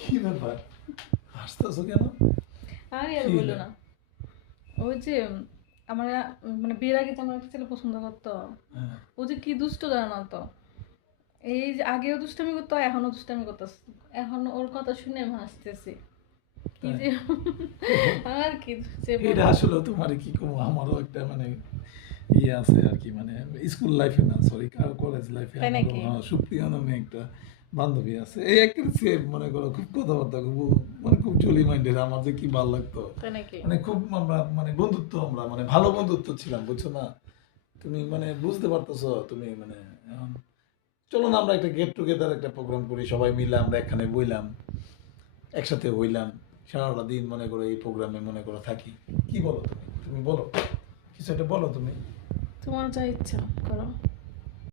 কি ব্যাপার, হাসতেছো কেন? আরে আর বললো না, ওই যে আমার মানে বিয়ের আগে তো আমার একটা ছেলে পছন্দ করতো। হ্যাঁ। ও যে কি দুষ্ট জানো তো, এই যে আগেও দুষ্টামি করতো এখনো দুষ্টামি করতেছে। এখন ওর কথা শুনে আমি হাসতেছি কি যে আর কি যে এটা আসলে তোমার কি কম, আমারও একটা মানে ইয়ে আছে আর কি, মানে স্কুল লাইফে না, সরি কলেজ লাইফে তাই আমারও নাকি? সুপ্রিয়া নামে একটা বান্ধবী আছে, এই একটা সেম মনে করো, খুব কথাবার্তা খুব মানে খুব জলি মাইন্ডেড, আমার যে কি ভালো লাগতো, তাই নাকি? মানে খুব আমরা মানে বন্ধুত্ব, আমরা মানে ভালো বন্ধুত্ব ছিলাম, বুঝছো না? তুমি মানে বুঝতে পারতেছো তুমি মানে এখন চলো না আমরা একটা গেট টুগেদার একটা প্রোগ্রাম করি, সবাই মিলে আমরা এখানে বইলাম, একসাথে হইলাম, সারাটা দিন মনে করো এই প্রোগ্রামে মনে করো থাকি। কি বলো তুমি? তুমি বলো কিছু একটা বলো তুমি। তোমার যা ইচ্ছা করো।